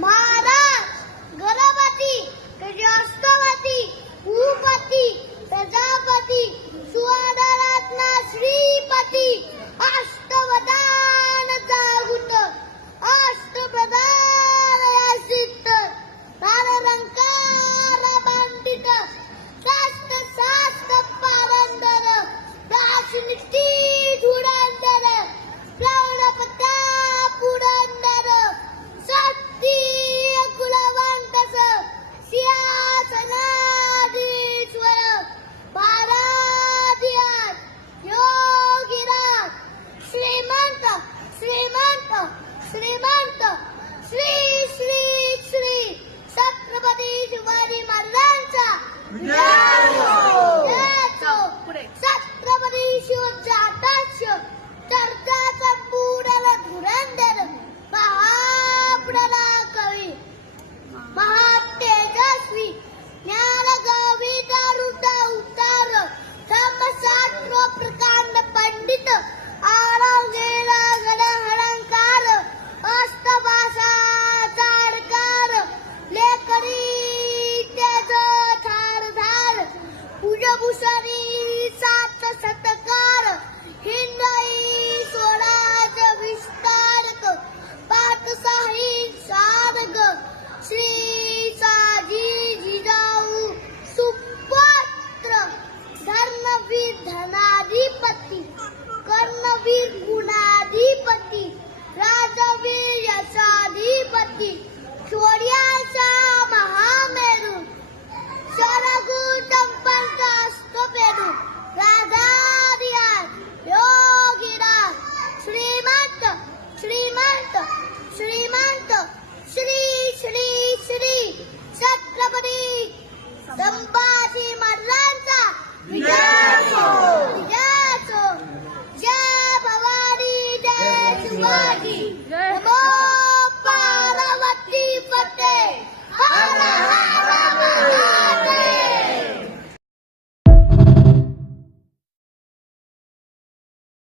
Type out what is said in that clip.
महाराज गणपती राष्ट्रपती भूपती प्रजापती सुवर्णरत्न श्रीपती अष्टवदान जागृत अष्टप्रधान सिद्ध नारलंकार पंडित शास्त्र शास्त्र पारंदर राजनीती धुरंदर प्रौढपत्या पुरंदर सत्य कुलवंतस सिंहासनाधीश्वर महाराज योगीराज श्रीमंत श्रीमंत श्रीमंत श्री श्री श्री छत्रपती शिवाजी महाराजांचा छत्रपती शिवजाताच चर्चाचा बुडाला धुरंदर महाबुडाला कवी महातेजस्वी ज्ञान गावी दारुता उतार धर्मशास्त्र प्रकांड पंडित आरोग्याला गणहळंकार अष्टभाषा चाडकार लेकरी त्याच धारधार पूजभूषणी सात सत्कार हिंदई स्वराज विस्तारक पाठशाही साधक श्री साजी जिजाऊ सुपुत्र धर्मवीर धनाधिपती कर्णवीर गुणाधिपती राजवीर यशाधिपती शौर्याचा महामेरू शरगु संपंत अष्टपेरू राधारियास योगीराज श्रीमंत श्रीमंत श्रीमंत श्री श्री श्री छत्रपती संभाजी